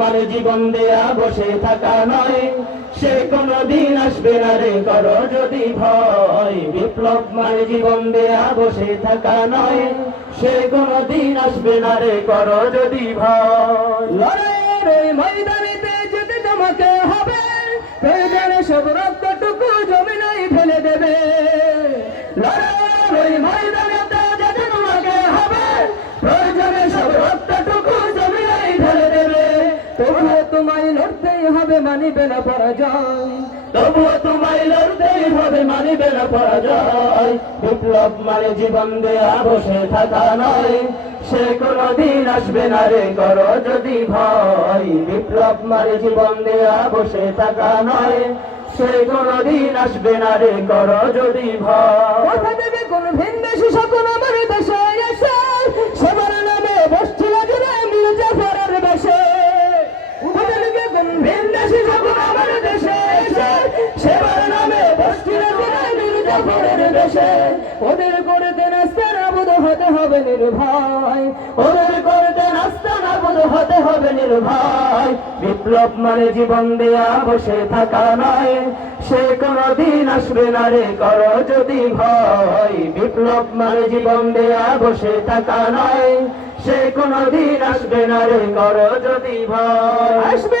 বিপ্লব মানে জীবন দেয়া বসে থাকা নয়। সে কোনদিন আসবে না রে করো যদি ভয়। বিপ্লব মানে জীবন দেয়া বসে থাকা নয়। সে কোনদিন আসবে না রে করো যদি ভয়। লড়াইয়ের ময়দানেতে যেতে তোমাকে হবে সব রক্তটুকু জমিনাই ফেলে দেবে। লড়াইয়ের তবুও তোমায় লড়তেই হবে মানিবে না পরাজয়। তবুও তোমায় লড়তেই হবে মানিবে না পরাজয়। বিপ্লব মানে জীবন দেয়া বসে থাকা নয়। সে কোনদিন আসবে না রে করো যদি ভয়। বিপ্লব মানে জীবন দেয়া বসে থাকা নয়। সে কোনদিন আসবে না রে করো যদি ভয়। কোন ভিনদেশি বেশে ওদের করতে নাবুদ হতে হবে নির্ভয়। ওদের করতে নাবুদ হতে হবে নির্ভয়। বিপ্লব মানে জীবন দেয়া, বসে থাকা নয়। সে কোনদিন আসবে না রে কর যদি ভয়। বিপ্লব মানে জীবন দেয়া, বসে থাকা নয়। সে কোনদিন আসবে না রে কর যদি ভয়। আসবে